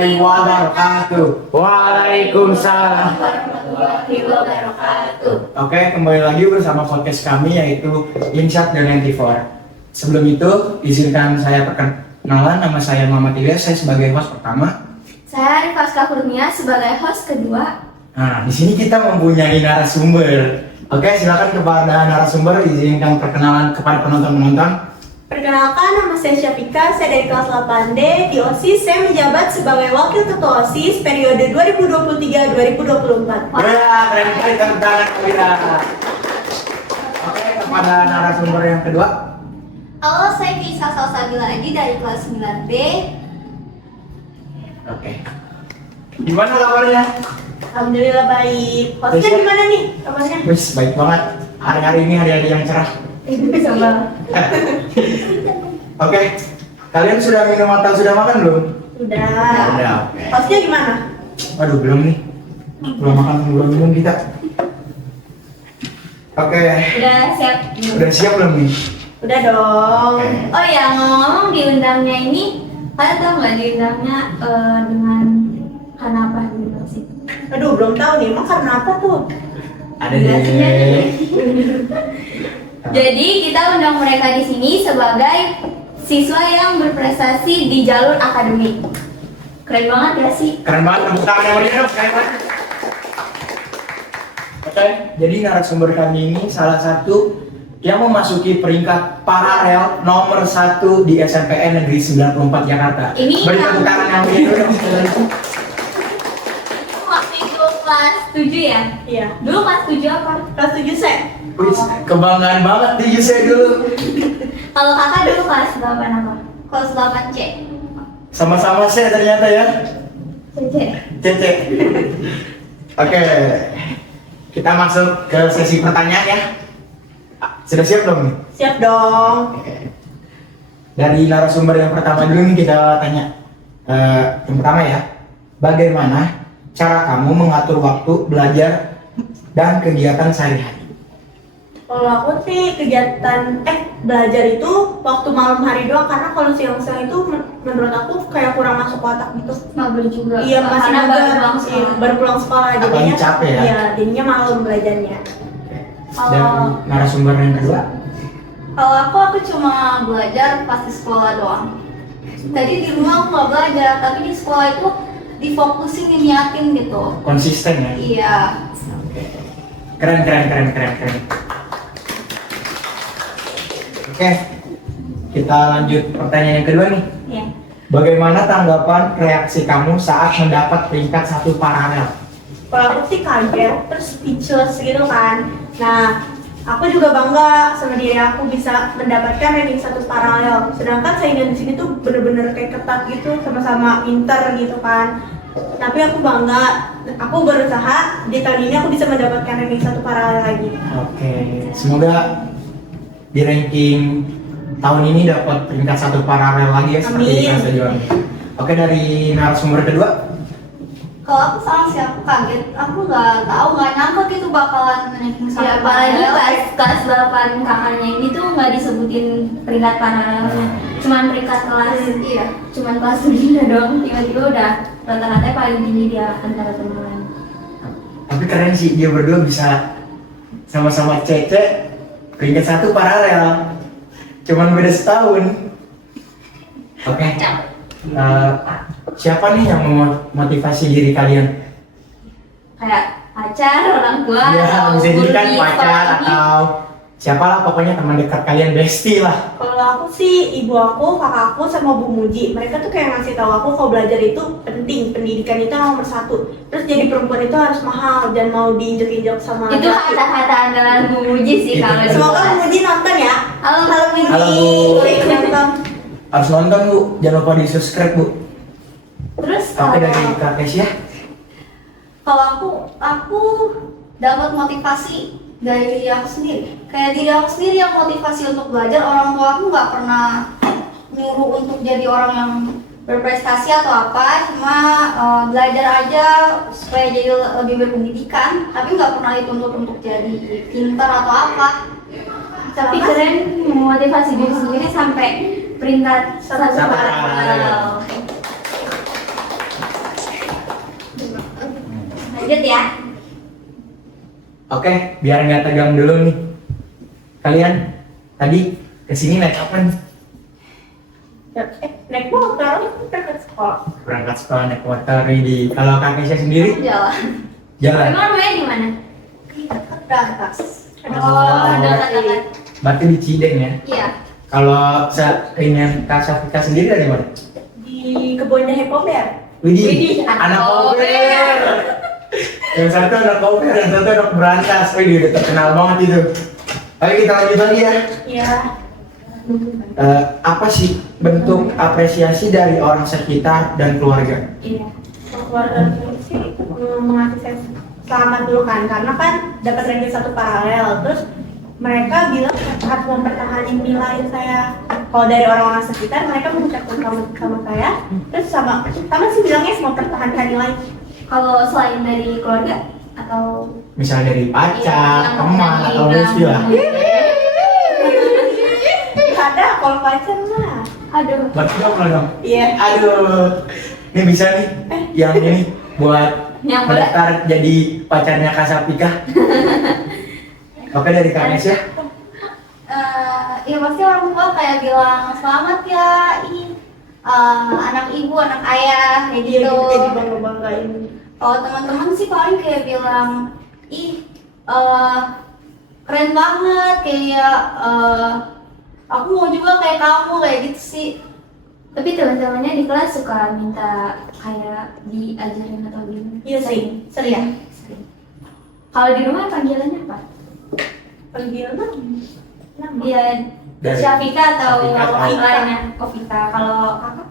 warahmatullahi wabarakatuh. Waalaikumsalam. warahmatullahi wabarakatuh. Oke, kembali lagi bersama podcast kami yaitu Inshat dan 94. Sebelum itu, izinkan saya perkenalan. Nama saya Muhammad Ilyas, saya sebagai host pertama. Saya Rifaska Kurnia sebagai host kedua. Nah, di sini kita mempunyai narasumber. Oke, silakan kepada narasumber izinkan perkenalan kepada penonton-penonton. Perkenalkan, nama saya Syafika, saya dari kelas 8D. Di OSIS, saya menjabat sebagai Wakil Ketua OSIS periode 2023-2024. Ya, keren sekali tepuk tangan kita. Oke, kepada narasumber yang kedua. Halo, saya Kisah Salsabila Adi dari kelas 9B. Oke. Gimana kabarnya? Alhamdulillah baik. Hostnya Besok. gimana nih kabarnya? Wis, baik banget. Hari-hari ini hari-hari yang cerah. Sama. Oke, kalian sudah minum atau sudah makan belum? Udah. Udah, oke. Hostnya gimana? Waduh, belum nih. Belum makan, belum minum kita. Oke, Udah siap? udah siap belum nih? Udah dong. Oke. Oh ya, ngomong-ngomong diundangnya ini, kalian tahu nggak diundangnya dengan karena apa gitu sih? Aduh, belum tahu nih. Emang karena apa tuh? Ada Jelasinnya deh. deh. Jadi kita undang mereka di sini sebagai siswa yang berprestasi di jalur akademik. Keren banget ya sih? Keren banget, tepuk tangan yang meriah, keren banget. Oke, jadi narasumber kami ini salah satu yang memasuki peringkat paralel nomor 1 di SNPN Negeri 94 Jakarta. Ini Beri yang- tepuk tangan yang meriah dulu dong. Waktu itu kelas 7 ya? Iya. Dulu kelas 7 apa? Kelas 7 saya. Wih, kebanggaan banget nih Yusuf dulu. Kalau kakak dulu kelas 8 apa? Kelas 8C. Sama-sama saya ternyata ya. C. Cece. Oke, kita masuk ke sesi pertanyaan ya. Sudah siap belum nih? Siap dong. Oke. Dari narasumber yang pertama dulu nih kita tanya. Yang pertama ya, bagaimana cara kamu mengatur waktu belajar dan kegiatan sehari-hari? Kalau aku sih kegiatan belajar itu waktu malam hari doang, karena kalau siang-siang itu menurut aku kayak kurang masuk otak gitu. Mager juga. Iya, masih Karena baru mager. pulang Iya, sekolah. baru pulang sekolah Apalagi jadinya. capek ya? Iya, jadinya malam belajarnya. Dan narasumber yang kedua, Kalau aku cuma belajar pas di sekolah doang. Tadi di rumah aku nggak belajar, tapi di sekolah itu difokusin, diniatin gitu. konsisten ya? Iya. Oke. Keren. Oke, kita lanjut pertanyaan yang kedua nih. Iya. Bagaimana tanggapan reaksi kamu saat mendapat peringkat 1 paralel? Kalau aku sih kaget, terus speechless gitu kan. Nah, aku juga bangga sama diri aku bisa mendapatkan ranking 1 paralel. Sedangkan saingan di sini tuh bener-bener kayak ketat gitu, sama-sama pinter gitu kan. Tapi aku bangga, aku berusaha di tahun ini aku bisa mendapatkan ranking 1 paralel lagi. Oke, semoga di ranking tahun ini dapat peringkat 1 paralel lagi ya seperti di Amin. kelas sebelumnya. Oke, dari narasumber kedua, Kalau aku sama sih, aku kaget. Aku nggak nyangka gitu bakalan ranking Ya, sampai apalagi paralel. pas kelas 8 kakaknya ini tuh nggak disebutin peringkat paralelnya, cuman peringkat kelas, Iya. cuman kelas 7 doang, tiba-tiba udah rata-rata paling tinggi dia antara teman. tapi keren sih dia berdua bisa sama-sama Cece peringkat 1 paralel, cuman beda setahun. Oke, siapa nih yang memotivasi diri kalian? Kayak pacar, orang tua, Ya, atau bisa jadi guru kan di pacar sekolah ini. atau siapa lah, pokoknya teman dekat kalian, bestie lah. Kalau aku sih, ibu aku, kakak aku, sama Bu Muji, mereka tuh kayak ngasih tahu aku kalau belajar itu penting, pendidikan itu nomor 1. Terus jadi perempuan itu harus mahal dan mau diinjek-injek sama Itu laki-laki. kata-kata andalan Bu Muji sih Itu. kalau di Semoga Bu kelas. Muji nonton ya. Halo, Halo Muji. Halo, Bu. Klik nonton. Harus nonton Bu, jangan lupa di subscribe Bu. Terus Oke, dari Kak Kesia. kalau aku dapat motivasi dari diri aku sendiri. Kayak diri aku sendiri yang motivasi untuk belajar. Orang tua aku nggak pernah nyuruh untuk jadi orang yang berprestasi atau apa, cuma belajar aja supaya jadi lebih berpendidikan, tapi nggak pernah dituntut untuk jadi pintar atau apa. Tapi keren memotivasi diri sendiri sampai peringkat satu Satu paralel. Lanjut ya. Oke, biar nggak tegang dulu nih. Kalian tadi kesini naik apa nih? Naik motor, berangkat sekolah. Berangkat sekolah naik motor di. Kalau Kak Kesha sendiri Jalan. jalan. Emang rumahnya di mana? Berangkat. Oh, dekat-dekat. Berarti di Cideng ya. Iya. Kalau keinginan Kak Syafika sendiri dari mana? Di kebunnya Hepober. Widih, Widih, anak anak Koper. Yang satu anak Koper, yang satu anak Berantas. Widih, udah terkenal banget itu. Oke, kita lanjut lagi ya. Iya. Apa sih bentuk apresiasi dari orang sekitar dan keluarga? Iya. Keluarga saya sih mengasih saya selamat dulu kan, karena kan dapat ranking 1 paralel. Terus mereka bilang harus mempertahankan nilai saya. Kalau dari orang-orang sekitar, mereka mengucapkan sama saya. Terus sama sih bilangnya mempertahankan nilai. Kalau selain dari keluarga atau Misalnya dari pacar, yang teman, tadi atau bilang. musuh lah. Ada kalau pacar mah. Aduh. Berarti dong dong. Iya. Aduh, ini bisa nih. Yang ini buat Yang boleh. mendaftar jadi pacarnya Kak Syafika. Oke, dari Kak Nesya. Ya pasti orang tua kayak bilang selamat ya, anak ibu, anak ayah, kayak Iya gitu. gitu kayak dibangga-banggain. Kalau teman-teman sih paling kayak bilang, keren banget, kayak aku mau juga kayak kamu, kayak gitu sih. Tapi teman-temannya di kelas suka minta kayak diajarin atau gimana? Iya sih, sering. Sering. Kalau di rumah panggilannya apa? Panggilan nama. Iya, Dari Syafika atau Syafika atau lainnya? Kofika. Kalau kakak?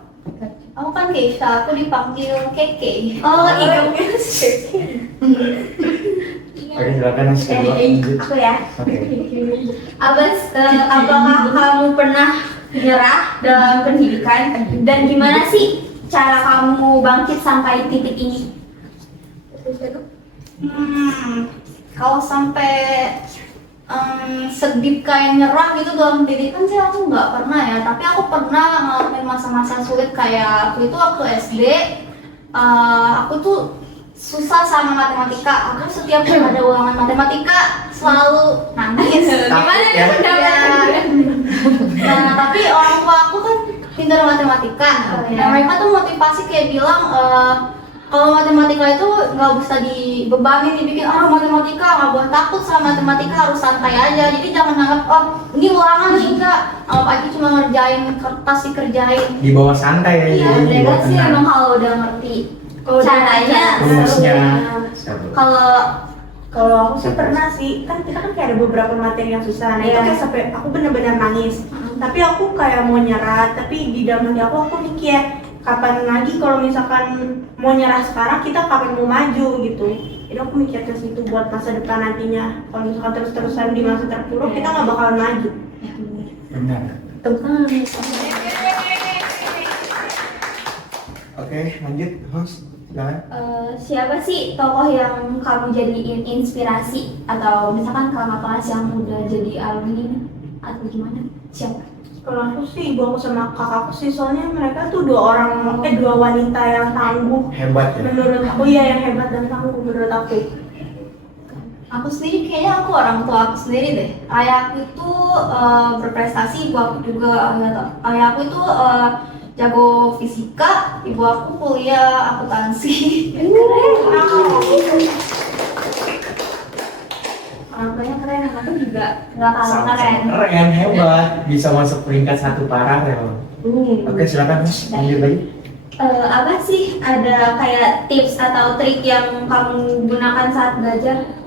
Aku kan Keisha, aku dipanggil Keke. Oh, iya. Oke, silakan Nes kedua. Lanjut. Aku ya. Oke. Apakah kamu pernah menyerah dalam pendidikan dan gimana sih cara kamu bangkit sampai titik ini? Kalau sampai sedih kayak nyerah gitu dalam pendidikan sih aku nggak pernah ya, tapi aku pernah ngalamin masa-masa sulit kayak aku itu waktu SD. Aku tuh susah sama matematika. Aku setiap ada ulangan matematika selalu nangis. Gimana ya? nih pendapatnya? Nah, tapi orang tua aku kan pintar matematika. Oh, ya. Nah, mereka tuh motivasi kayak bilang kalau matematika itu nggak bisa dibebani, dibikin matematika nggak boleh takut sama matematika, harus santai aja. Jadi jangan anggap ini ulangan nih, enggak, anggap aja cuma ngerjain kertas dikerjain. Di bawah santai ya. Iya, jadi di mereka bawah sih tenang. emang kalau udah ngerti Kalau caranya Rumusnya. seru. Kalau aku sih pernah sih, kan kita kan kayak ada beberapa materi yang susah. Nah itu Iya. kayak sampai aku benar-benar nangis. Tapi aku kayak mau nyerah, tapi di dalam hati aku mikir kapan lagi kalau misalkan mau nyerah sekarang, kita kapan mau maju gitu. Jadi aku mikir ke situ buat masa depan nantinya. Kalau misalkan terus-terusan di masa terpuruk, kita nggak bakalan maju. Benar. Tentang Oke, lanjut host. Silakan. siapa sih tokoh yang kamu jadiin inspirasi atau misalkan kakak kelas yang udah jadi alumni atau gimana? Siapa? Kalau aku sih, ibu aku sama kakakku sih, soalnya mereka tuh dua wanita yang tangguh. Hebat ya. Menurut aku ya, yang hebat dan tangguh menurut aku. Aku sendiri kayaknya aku orang tua aku sendiri deh. Ayahku itu berprestasi, ibu aku juga. Ayahku itu jago fisika, ibu aku kuliah akuntansi. Orang tuanya keren, anaknya juga nggak kalah Sama-sama keren. keren, hebat. Bisa masuk peringkat 1 paralel. Oke, silakan host. Lanjut lagi. Apa sih ada kayak tips atau trik yang kamu gunakan saat belajar?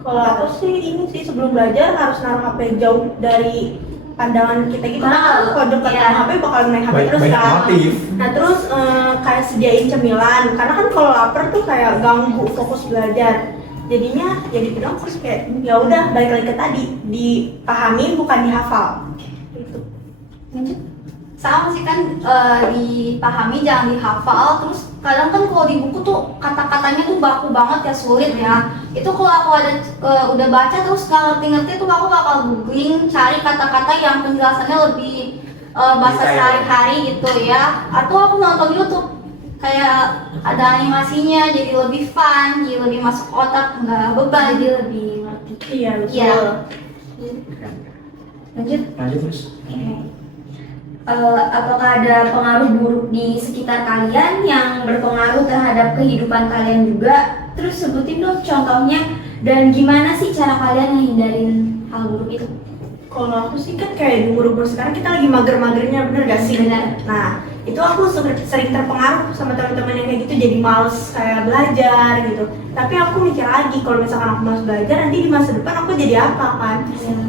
Kalau aku sih ini sih, sebelum belajar harus naruh HP jauh dari pandangan kita gitu. Karena kalau dekat Iya. HP bakal main HP terus Banyak kan. motif. Nah terus kayak sediain cemilan. Karena kan kalau lapar tuh kayak ganggu fokus belajar. Jadinya jadi bilang terus kayak ya udah balik lagi ke tadi, dipahami bukan dihafal. Gitu. Sama sih kan, dipahami jangan dihafal. Terus kadang kan kalau di buku tuh kata-katanya tuh baku banget ya, sulit ya. Itu kalau aku udah baca terus nggak ngerti-ngerti tuh aku bakal googling cari kata-kata yang penjelasannya lebih bahasa Detail. sehari-hari gitu ya. Atau aku nonton YouTube. kayak ada animasinya, jadi lebih fun, jadi lebih masuk otak, nggak beban. Jadi lebih ngerti. Iya betul. Iya. Lanjut. Lanjut terus. Apakah ada pengaruh buruk di sekitar kalian yang berpengaruh terhadap kehidupan kalian juga? Terus sebutin dong contohnya dan gimana sih cara kalian menghindarin hal buruk itu? Kalau aku sih kan kayak di umur-umur sekarang kita lagi mager-magernya, bener gak sih? Benar. Nah, itu aku sering terpengaruh sama teman-teman yang kayak gitu, jadi males kayak belajar gitu. Tapi aku mikir lagi, kalau misalkan aku males belajar, nanti di masa depan aku jadi apa kan?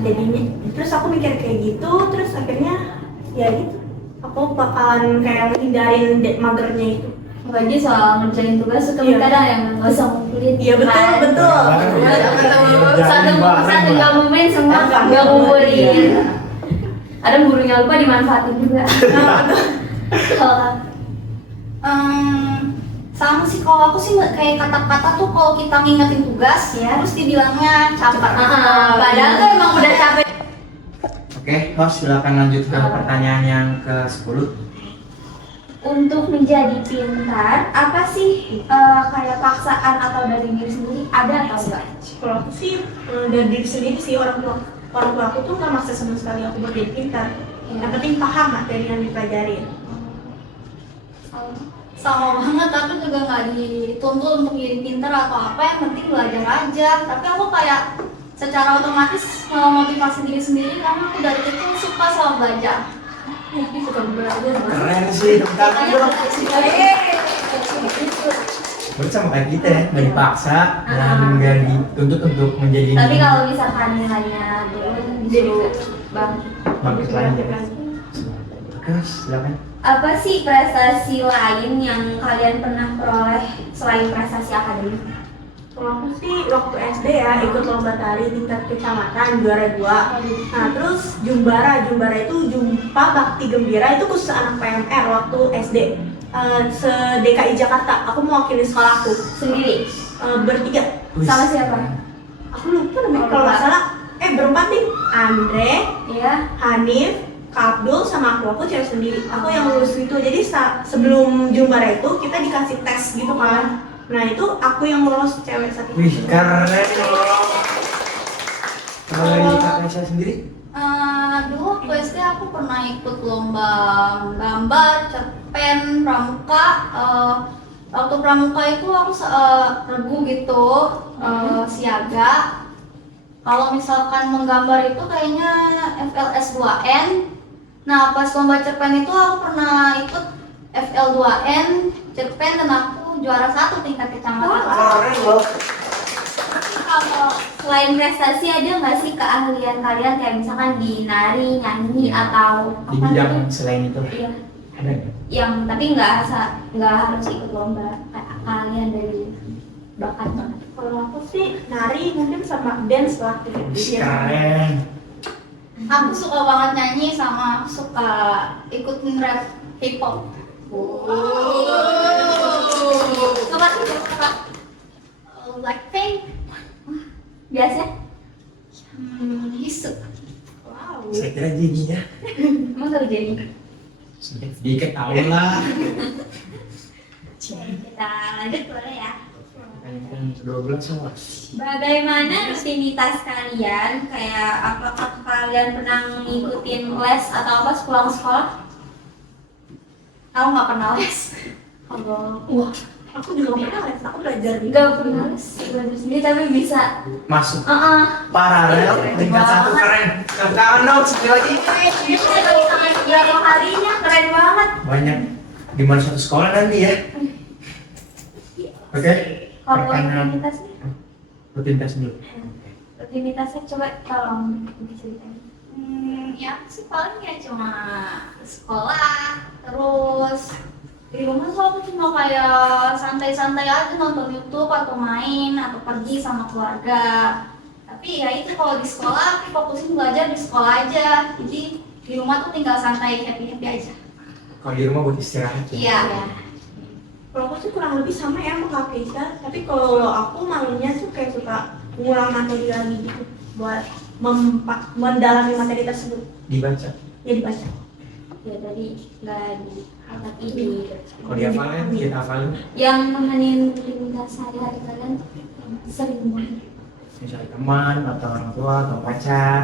Jadinya, terus aku mikir kayak gitu, terus akhirnya ya gitu. Aku bakalan kayak menghindarin magernya itu. Apalagi soal ngerjain tugas suka Iya. kadang yang nggak usah ngumpulin. Iya betul, kan? betul. Satu nggak ngumpulin semua nggak ngumpulin. Ada gurunya lupa dimanfaatin juga. Kalau Sama sih, kalau aku sih kayak kata-kata tuh kalau kita ngingetin tugas Ya. terus dibilangnya capek. padahal tuh emang udah capek. Oke, host silakan lanjut ke pertanyaan yang ke-10. Untuk menjadi pintar, apa sih kayak paksaan atau dari diri sendiri ada atau enggak? Kalau aku sih dari diri sendiri sih, orang tua aku tuh nggak maksa sama sekali aku buat jadi pintar. Yang penting paham materi yang dipelajarin. Sama banget, tapi juga nggak dituntut untuk jadi pinter atau apa, yang penting belajar aja. Tapi aku kayak secara otomatis memotivasi diri sendiri karena aku dari kecil suka sama belajar. Jadi suka belajar. Keren sih, tepuk tangan dong. Berarti sama kayak kita ya, nggak dipaksa dan nggak dituntut untuk menjadi Tapi kalau misalkan nilainya belum disuruh bang, bangkit lagi ya. Oke, silakan. apa sih prestasi lain yang kalian pernah peroleh selain prestasi akademik? Kalau aku sih waktu SD ya ikut lomba tari tingkat kecamatan juara 2. Nah terus jumbara itu Jumpa Bakti Gembira, itu khusus anak PMR waktu SD. Se-DKI Jakarta, aku mewakili sekolahku Sendiri? bertiga. Sama siapa? Aku lupa namanya kalau nggak salah. Berempat nih, Andre, Iya. Hanif, Kak Abdul, sama aku cewek sendiri. Aku yang lulus itu. Jadi sebelum jumbara itu kita dikasih tes gitu kan. Nah itu aku yang lolos, cewek satu. Wih, keren dong. Kalau dari Kak Aisyah sendiri? Dulu waktu SD aku pernah ikut lomba gambar, cerpen, pramuka. Waktu pramuka itu aku regu gitu, siaga. Kalau misalkan menggambar itu kayaknya FLS 2N. Nah pas lomba cerpen itu aku pernah ikut FL 2N cerpen dan aku juara 1 tingkat kecamatan. Keren loh. Kalau selain prestasi ada nggak sih keahlian kalian kayak misalkan di nari, nyanyi atau Di apa bidang gitu? selain itu Iya. ada nggak? Yang tapi nggak harus ikut lomba, kayak keahlian dari bakat banget. Kalau aku sih nari mungkin sama dance lah gitu. Wih, keren. Aku suka banget nyanyi sama suka ikutin rap hip hop. Suka sih suka Blackpink, Biasa? Jisoo. Wow. Saya kira jadi ya. Emang nggak jadi? Sedikit tahu lah. Kita lanjut boleh ya. Yang ke-12 semua. Bagaimana rutinitas kalian? Kayak apakah kalian pernah ngikutin les atau apa sepulang sekolah? Aku nggak pernah les. Kalau Wah, aku juga pernah les, aku belajar di nggak pernah les, belajar sendiri tapi bisa. Masuk Ah, paralel tingkat 1 keren. Tepuk tangan dong, sekali lagi. berapa harinya keren banget. Banyak di mana satu sekolah nanti ya. Oke. Kalau Pertanyaan rutinitasnya, rutinitas dulu. rutinitasnya coba tolong diceritain. Ya sih paling ya cuma sekolah, terus di rumah tuh aku cuma kayak santai-santai aja nonton YouTube atau main atau pergi sama keluarga. Tapi ya itu kalau di sekolah aku fokusin belajar di sekolah aja. Jadi di rumah tuh tinggal santai happy aja. Kalau di rumah buat istirahat ya. Iya. Kalau aku sih kurang lebih sama ya sama Kak Keisha, tapi kalau aku malamnya tuh kayak suka ngulang materi lagi gitu buat mendalami materi tersebut. Dibaca. Ya dibaca. Ya tadi nggak di angkat ini. Kalau dihafalin, kita hafalin. Yang nemenin rutinitas sehari-hari kalian sering banget. Misalnya teman, atau orang tua, atau pacar.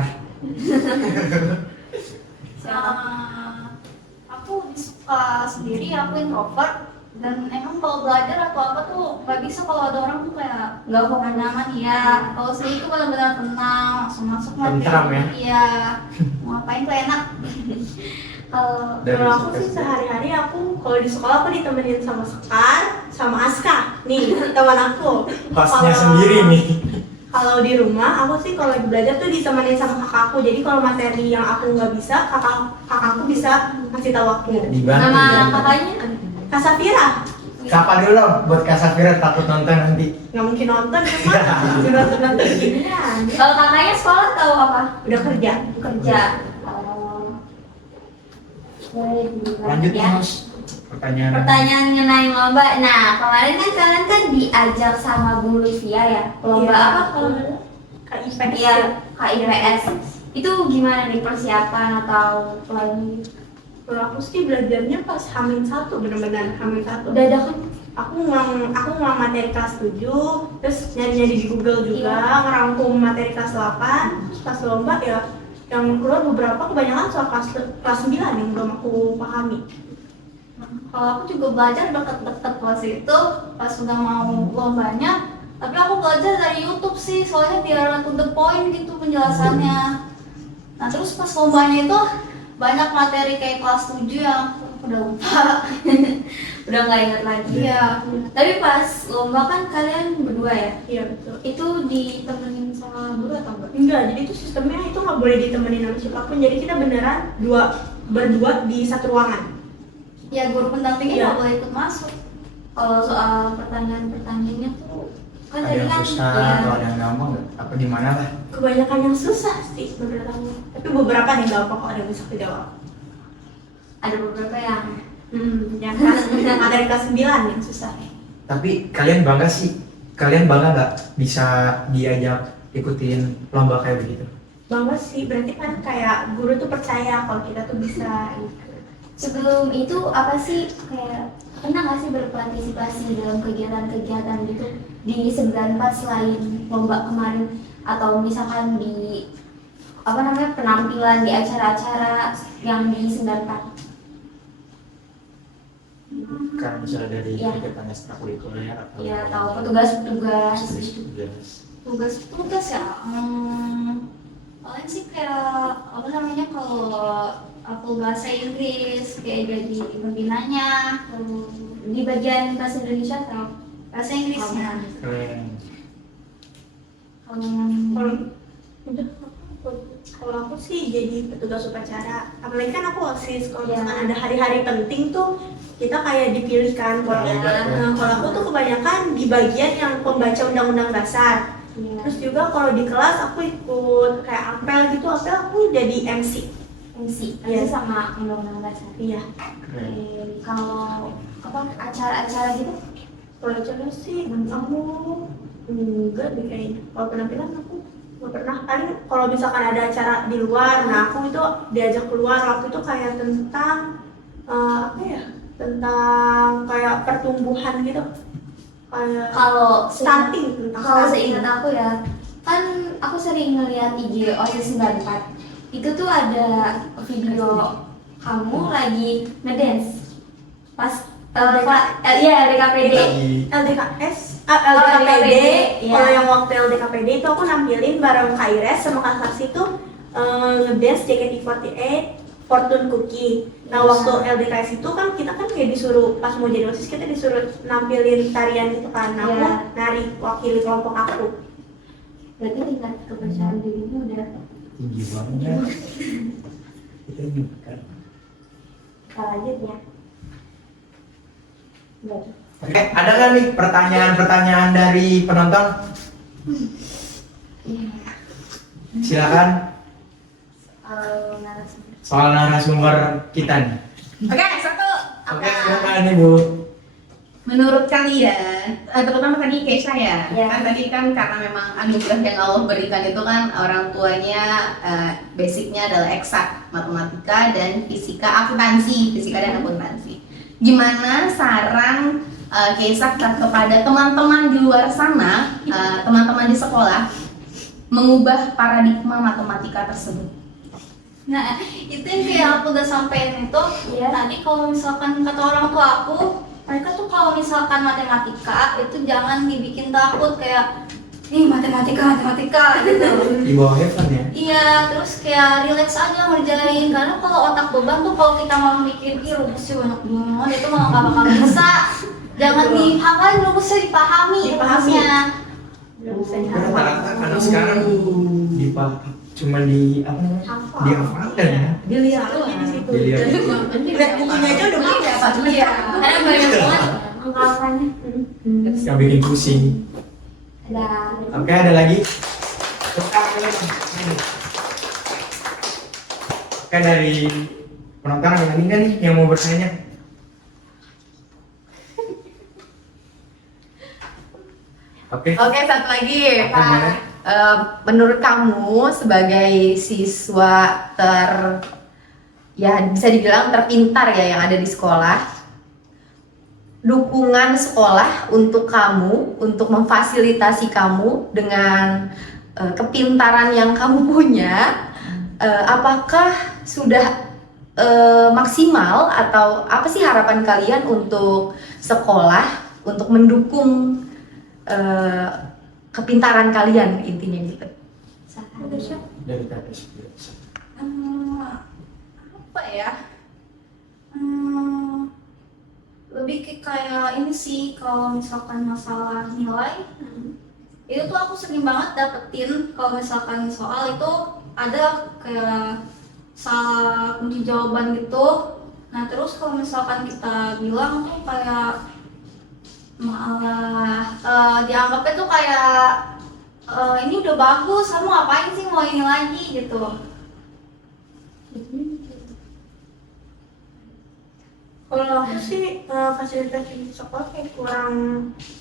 Aku suka sendiri, aku introvert dan emang kalau belajar atau apa tuh nggak bisa kalau ada orang tuh kayak nggak fokus nyaman ya. Kalau sendiri tuh benar-benar tenang, langsung masuk Tentram ya? Iya, mau ngapain tuh enak. Kalau aku sih sehari-hari aku kalau di sekolah aku ditemenin sama Sekar, sama Aska, nih teman aku. Hostnya Kalau- sendiri nih. Kalau di rumah aku sih kalau lagi belajar tuh ditemenin sama kakakku. Jadi kalau materi yang aku nggak bisa, kakakku bisa ngasih tahu aku. Dibantu Nama ya. kakaknya? Kak Safira Sapa dulu dong buat Kak Safira, takut nonton nanti. nggak mungkin nonton cuma nonton ginian. Kalau kakaknya sekolah tahu apa? Udah kerja. Kerja. Oh. Boleh dilanjut Lanjut ya. Mas. Pertanyaan. Pertanyaan mengenai lomba. Nah, kemarin kan kalian kan diajak sama Bu Lutfia ya. Lomba Iya. apa kalau nggak salah? Kak IPS. Iya, KIPS. Itu gimana nih persiapan atau planning? Kalau aku sih belajarnya pas H-1, bener-bener H-1. Dadakan. Aku ngulang materi kelas 7, terus nyari-nyari di Google juga, ngerangkum materi kelas 8, terus pas lomba ya yang keluar beberapa kebanyakan soal kelas 9 yang belum aku pahami. Kalau aku juga belajar deket-deket pas itu, pas udah mau lombanya. Tapi aku belajar dari YouTube sih, soalnya biar to the point gitu penjelasannya. Nah terus pas lombanya itu banyak materi kayak kelas 7 yang aku udah lupa. Udah nggak ingat lagi. Iya. Tapi pas lomba kan kalian berdua ya? Iya betul. Itu ditemenin sama guru atau enggak? Enggak, jadi itu sistemnya itu nggak boleh ditemenin sama siapapun. Jadi kita beneran berdua di satu ruangan. Ya guru pendampingnya Iya. nggak boleh ikut masuk. Kalau soal pertanyaan-pertanyaannya tuh kan Ada tadi yang kan susah ya, atau ada yang gampang nggak? Apa di mana lah? Kebanyakan yang susah sih benerannya. Tapi beberapa nih gampang kok ada yang bisa kejawab. ada beberapa yang Yang kelas materi kelas 9 yang susah. Tapi kalian bangga sih? Kalian bangga nggak bisa diajak ikutin lomba kayak begitu? Bangga sih, berarti kan kayak guru tuh percaya kalau kita tuh bisa ikut. sebelum itu apa sih kayak pernah nggak sih berpartisipasi dalam kegiatan-kegiatan gitu di 94 selain lomba kemarin atau misalkan di apa namanya penampilan di acara-acara yang di 94? Karena misalnya dari Iya. kegiatan ekstrakurikuler atau Ya tahu petugas-petugas Tugas ya, paling sih kayak apa namanya kalau aku bahasa Inggris kayak jadi pembinanya, di bagian bahasa Indonesia atau bahasa Inggrisnya. keren. kalau yang Kalau udah kalau aku sih jadi petugas upacara. Apalagi kan aku OSIS. Kalau Ya. misalkan ada hari-hari penting tuh kita kayak dipilihkan. Kalau Ya. kalau aku tuh kebanyakan di bagian yang pembaca undang-undang dasar. ya, Terus juga kalau di kelas aku ikut kayak apel gitu, apel aku jadi MC. MC Iya. sama undang-undang dasar. Iya. Keren. Kalau apa acara-acara gitu Kalau acara sih kamu enggak deh kayaknya. Kalau penampilan aku nggak pernah. Paling kalau misalkan ada acara di luar, nah aku itu diajak keluar waktu itu kayak tentang apa ya? Tentang kayak pertumbuhan gitu. Kayak kalau stunting tentang kalau stunting. seingat aku ya kan aku sering ngeliat IG OSIS 94 itu tuh ada video kamu lagi ngedance pas iya DKPD LDKS, LDKPD, LDKPD. iya. Kalau yang waktu LDKPD itu aku nampilin bareng Kak Ires sama Kak Saksi tuh ngedance JKT48 Fortune Cookie. Nah waktu LDKS itu kan kita kan kayak disuruh pas mau jadi OSIS kita disuruh nampilin tarian itu kan. Nah, aku Iya. nari wakili kelompok aku. berarti tingkat kepercayaan dirinya udah Tinggi banget. Itu bukan. kita lanjut ya. Udah. Oke, ada nggak nih pertanyaan-pertanyaan dari penonton? Iya. Silakan. Narasumber. Soal narasumber kita nih. Oke, satu. Oke, silakan nih Bu. Menurut kalian, terutama tadi Keisha ya, Ya. kan tadi kan karena memang anugerah yang Allah berikan itu kan orang tuanya basicnya adalah eksak, matematika dan fisika dan akuntansi. Gimana saran Keisha kepada teman-teman di luar sana, teman-teman di sekolah, mengubah paradigma matematika tersebut? Nah, itu yang kayak aku udah sampein itu. Iya. Tadi kalau misalkan kata orang tua aku, mereka tuh kalau misalkan matematika itu jangan dibikin takut kayak nih matematika gitu. Di bawah heaven ya. Iya, terus kayak relax aja ngerjain, karena kalau otak beban tuh kalau kita malah mikir ih rumusnya banyak banget itu malah gak bakal bisa. Jangan dihafalin, rumusnya dipahami rumusnya. Belum bisa Karena dihafal. rata-rata karena sekarang cuma di apa namanya? Hafal. Dihafalkan ya. Dilihat lagi di situ. Dilihat. Lihat bukunya aja udah beda Pak. Iya, karena banyak banget angkatannya. Yang bikin pusing. Ada Oke, ada lagi. Oke, dari penonton ada lagi nggak nih yang mau bertanya? Oke. Oke, satu lagi Oke, boleh. menurut kamu sebagai siswa ya bisa dibilang terpintar ya yang ada di sekolah, dukungan sekolah untuk kamu, untuk memfasilitasi kamu dengan kepintaran yang kamu punya, apakah sudah maksimal atau apa sih harapan kalian untuk sekolah untuk mendukung kepintaran kalian intinya gitu? Dari atas. Apa ya? Lebih ke kayak ini sih, kalau misalkan masalah nilai itu tuh aku sering banget dapetin kalau misalkan soal itu ada kayak salah kunci jawaban gitu. Nah terus kalau misalkan kita bilang tuh kayak malah dianggapnya tuh kayak ini udah bagus, kamu ngapain sih mau ini lagi gitu. Kalau aku sih fasilitas di sekolah kayak kurang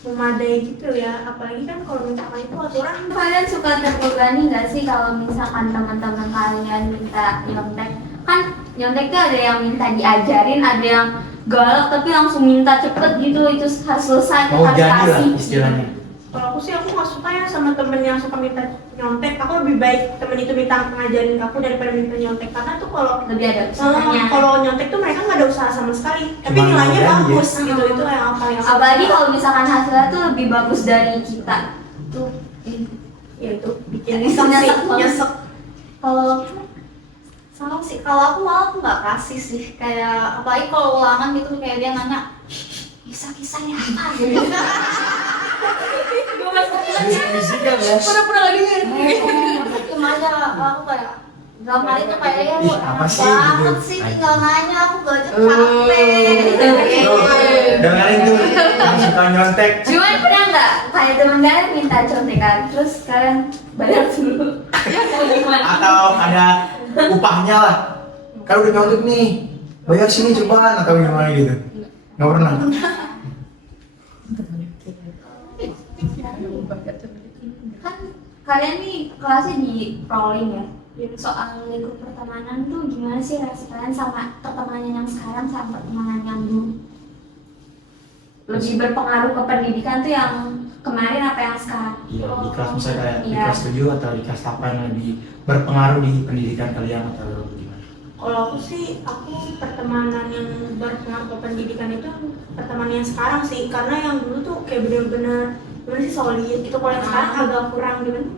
memadai gitu ya, apalagi kan kalau misalkan itu aturan Kalian suka terbebani nggak sih kalau misalkan teman-teman kalian minta nyontek? Kan nyontek tuh ada yang minta diajarin, ada yang galak tapi langsung minta cepet gitu, itu harus selesai, Mau harus jadi lah kasih. istilahnya. Kalau aku sih aku nggak suka ya sama temen yang suka minta nyontek. Aku lebih baik temen itu minta ngajarin aku daripada minta nyontek, karena tuh kalau Lebih ada usahanya. kalau nyontek tuh mereka nggak ada usaha sama sekali, tapi Cuma nilainya ngomong aja. bagus gitu. Itu yang apa yang aku Apalagi suka. kalau misalkan hasilnya tuh lebih bagus dari kita. Tuh. ya itu bikin Nyesek nyesek banget. nyesek. Kalau sama sih, kalau aku malah aku nggak kasih sih, kayak apalagi kalau ulangan gitu kayak dia nanya kisah-kisahnya apa gitu. Fisika ya. Pura-pura lagi itu aja aku kayak dalam hal itu kayak ya Ih, apa sih banget gitu. sih tinggal nanya, aku belajar capek. Tuh, dengerin tuh yang suka nyontek. Cuman pernah nggak kayak teman kalian minta contekan, terus kalian bayar dulu? Mau gimana? Atau ada upahnya lah. Kalau udah nyontek nih, bayar sini cobaan atau gimana gitu. Nggak pernah. Kan kalian nih kelasnya di Prolin ya. Soal lingkup pertemanan tuh gimana sih reaksi kalian sama pertemanan yang sekarang sama pertemanan yang dulu? Lebih berpengaruh ke pendidikan tuh yang kemarin apa yang sekarang? Iya, di kelas misalnya kayak di Iya. kelas 7 atau di kelas 8 lebih berpengaruh di pendidikan kalian atau gimana? Kalau aku sih, aku pertemanan yang berpengaruh ke pendidikan itu pertemanan yang sekarang sih, karena yang dulu tuh kayak bener-bener gimana sih solid gitu. Kalau yang sekarang agak kurang gimana?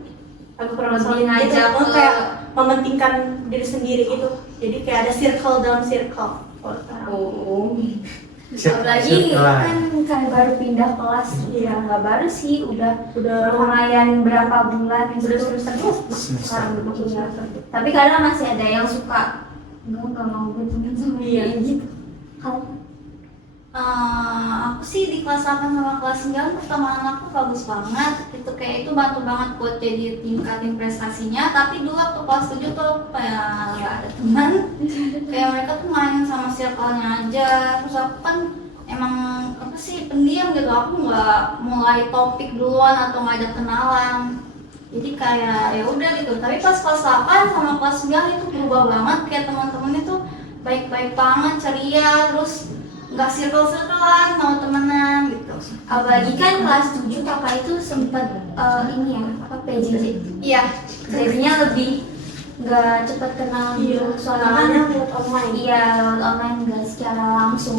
Agak kurang Lebih solid gitu. ngajak ke- Kayak mementingkan diri sendiri gitu. Jadi kayak ada circle dalam circle. Kalau sekarang. Oh. Siap- Apalagi siap lah. kan kayak baru pindah kelas, ya nggak baru sih, udah Udah lumayan berapa bulan udah gitu. semester Sekarang udah pindah. Tapi kadang masih ada yang suka nggak mau berteman sama Iya. dia gitu. Kalau Aku sih di kelas 8 sama kelas 9 pertemanan aku bagus banget gitu, kayak itu bantu banget buat jadi tingkatin prestasinya. Tapi dulu waktu kelas 7 tuh kayak nggak ada teman, kayak mereka tuh main sama circle-nya aja. Terus aku kan emang apa sih pendiam gitu, aku nggak mulai topik duluan atau ngajak kenalan. Jadi kayak ya udah gitu. Tapi pas kelas 8 sama kelas 9 itu berubah banget, kayak teman-teman itu baik-baik banget, ceria, terus nggak circle-circlean, mau temenan gitu. Apalagi kan kelas 7 kakak itu sempat ini ya, apa PJJ. Iya, Jadinya lebih nggak cepet kenal gitu. Soalnya kan lewat online. iya lewat online nggak secara langsung.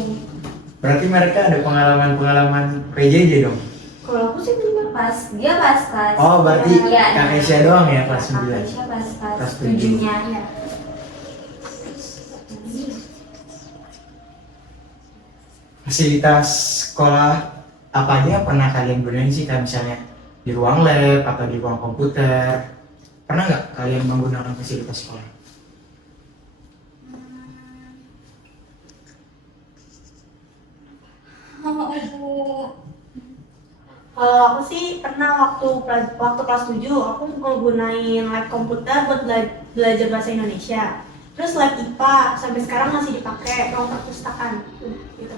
Berarti mereka ada pengalaman-pengalaman PJJ dong? Kalau aku sih belum. Pas kelas Oh, berarti iya, Kak Aisyah doang ya kelas 9? Kak Aisyah pas kelas Kelas 7-nya. iya. Fasilitas sekolah apa aja yang pernah kalian gunain sih, kayak misalnya di ruang lab atau di ruang komputer? Pernah nggak kalian menggunakan fasilitas sekolah? Kalau aku sih pernah waktu kelas 7 aku menggunakan lab komputer buat belajar bahasa Indonesia. Terus lab IPA sampai sekarang masih dipakai ruang perpustakaan. Gitu.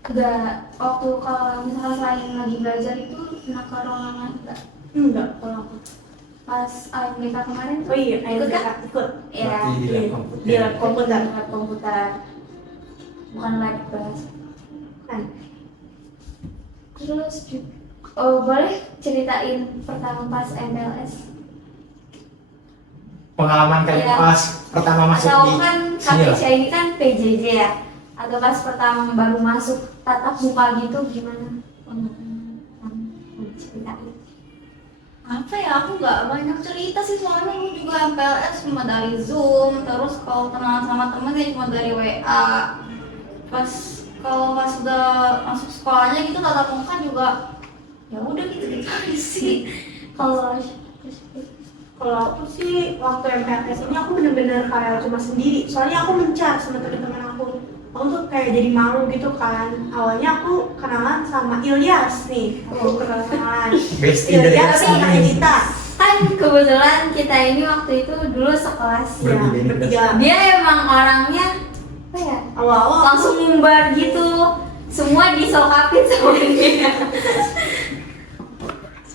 Enggak, waktu kalau misalnya selain lagi belajar itu pernah ke ruangan lain enggak? Enggak kalau aku. Pas AMBK kemarin tuh Oh iya, ikut kan? ikut. Iya, Berarti di lab Di komputer. lab komputer. lab komputer. Bukan lab bahasa. Kan. Terus oh, boleh ceritain pertama pas MLS? Pengalaman kalian Iya. pas pertama masuk Atau di kan sini Kak lah. Aisyah ini kan PJJ ya? Atau pas pertama baru masuk tatap muka gitu gimana? Ceritain. Apa ya, aku nggak banyak cerita sih, soalnya aku juga MPLS cuma dari Zoom, terus kalau kenalan sama temen ya cuma dari WA. Kalau pas udah masuk sekolahnya gitu tatap muka juga ya udah gitu aja sih. Kalau aku sih waktu MPLS ini aku bener-bener kayak cuma sendiri. Soalnya aku mencar sama teman-teman aku. Aku tuh kayak jadi malu gitu kan. Awalnya aku kenalan sama Ilyas nih. Aku kenalan. Bestie dari Ilyas kelas sama ini. Edita. Kan kebetulan kita ini waktu itu dulu sekelas ya. Bertiga ini Bertiga. Dia emang orangnya apa ya? Awal-awal Langsung ngumbar gitu. Semua disokapin sama dia.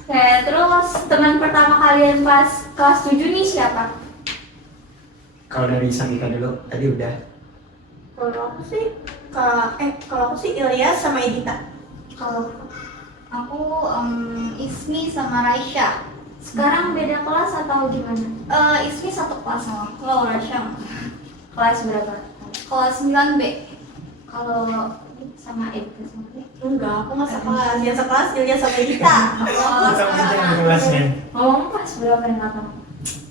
Kayak terus teman pertama kalian pas kelas 7 nih siapa? Kalau dari Sangita dulu, tadi udah. Kalau aku sih Ilyas sama Edita. Kalau aku Ismi sama Raisya. Sekarang beda kelas atau gimana? Ismi satu kelas sama aku, kalau Raisya Kelas berapa? kelas 9B. Kalau sama Edka sama Edka. Enggak, aku nggak sekelas. Yang sekelas Ilyas sama Edita. Oh, Kita yang kelasnya Ngomong pas berapa yang kakak?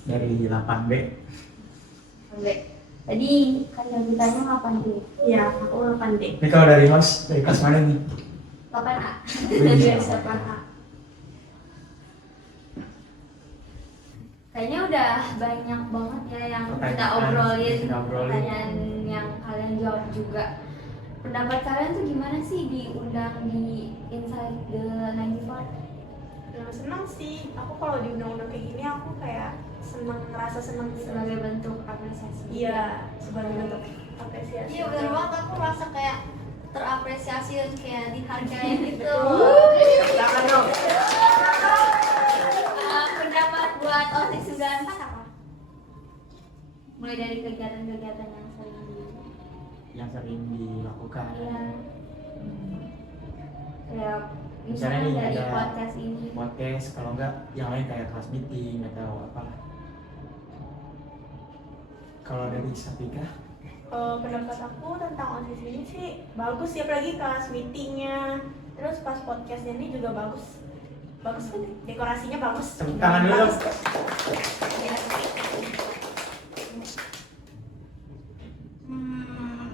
dari 8B. Tadi kan yang ditanya kapan tuh? Iya, aku 8D. Ini kalau dari Mas, dari kelas mana nih? 8A. Wih, Biasa A. Kayaknya udah banyak banget ya yang kita Pertanyaan, obrolin, kita obrolin. pertanyaan yang kalian jawab juga. Pendapat kalian tuh gimana sih diundang di Inside the 94? Yang seneng sih, aku kalau diundang-undang kayak gini aku kayak ngerasa seneng gitu. Sebagai bentuk apresiasi. Iya, sebagai bentuk apresiasi. Iya bener banget, aku merasa kayak terapresiasi dan kayak dihargai gitu. Jangan dong. Pendapat buat OSIS 94 apa? Mulai dari kegiatan-kegiatan yang sering dilakukan. Iya. Kayak Misalnya misalnya nih dari ada podcast ini. podcast, kalau enggak yang lain kayak kelas meeting atau apalah. Kalau dari Sapika, Pendapat aku tentang OSIS ini sih bagus ya, apalagi kelas meetingnya. Terus pas podcastnya ini juga bagus. Bagus kan? Dekorasinya bagus. tepuk tangan dulu.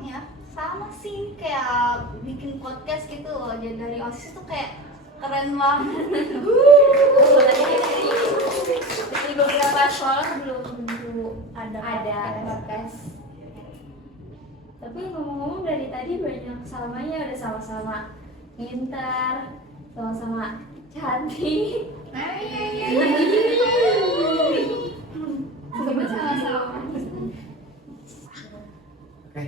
Ya sama sih, kayak bikin podcast gitu loh. Jadi dari OSIS tuh kayak keren banget. Di beberapa sekolah belum tentu Ada podcast. Tapi ngomong-ngomong dari tadi banyak samanya, udah sama-sama pintar, sama-sama cantik. Semua sama-sama. Oke,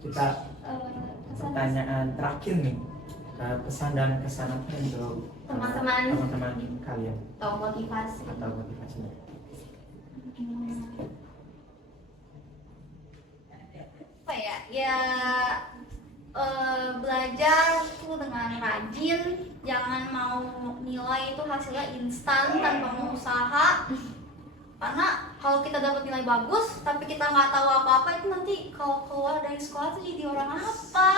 kita Kesan pertanyaan pertanyaan terakhir nih. Pesan dan kesan apa untuk Teman-teman. teman-teman kalian Atau motivasi. atau motivasinya? Apa ya? Ya belajar tuh dengan rajin, jangan mau nilai itu hasilnya instan tanpa mengusaha. Karena kalau kita dapat nilai bagus tapi kita nggak tahu apa-apa, itu nanti kalau keluar dari sekolah tuh jadi orang apa?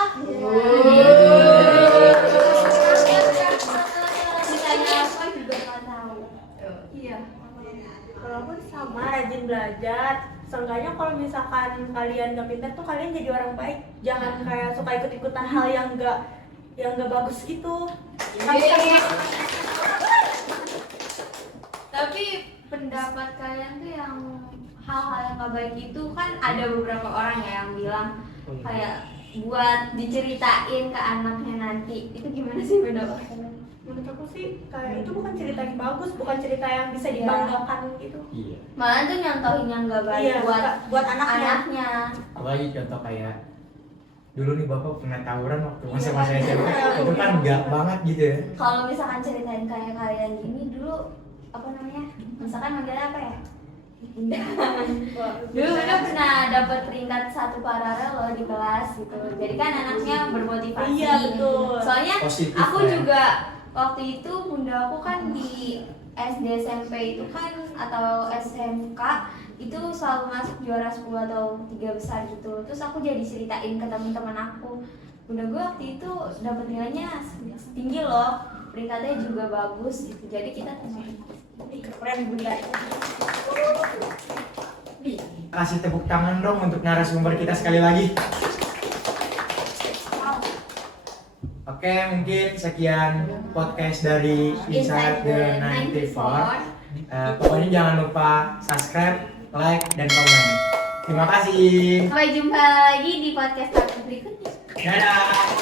Ditanya apa juga nggak tahu. Iya. Kalau aku sama rajin belajar. Seenggaknya kalau misalkan kalian gak pintar tuh kalian jadi orang baik. Jangan kayak suka ikut-ikutan hal yang gak bagus gitu. Tapi pendapat kalian tuh yang hal-hal yang gak baik itu kan ada beberapa orang ya yang bilang kayak buat diceritain ke anaknya nanti. Itu gimana sih pendapat kalian? Menurut aku sih kayak itu bukan cerita yang bagus, bukan cerita yang bisa Iya. dibanggakan gitu. Iya. Malah tuh nyontohin yang gak baik Iya, buat anaknya. anaknya. Apalagi contoh kayak dulu nih bapak pernah tawuran waktu masa-masa SMA, itu kan enggak banget gitu ya. Kalau misalkan ceritain kayak kalian gini dulu apa namanya? Misalkan manggilnya apa ya? Dulu udah pernah dapat peringkat 1 paralel loh di kelas gitu. Jadi kan anaknya bermotivasi. Iya, betul. Soalnya Positif, aku ya. juga waktu itu bunda aku kan di SD SMP itu kan atau SMK itu selalu masuk juara 10 atau 3 besar gitu. Terus aku jadi ceritain ke teman-teman aku. Bunda gue waktu itu dapat nilainya tinggi loh. Peringkatnya juga bagus gitu. Jadi kita keren bunda. Kasih tepuk tangan dong untuk narasumber kita sekali lagi. Oke, mungkin sekian podcast dari Inside the 94. Pokoknya jangan lupa subscribe, like, dan komen. Terima kasih. Sampai jumpa lagi di podcast berikutnya. Dadah.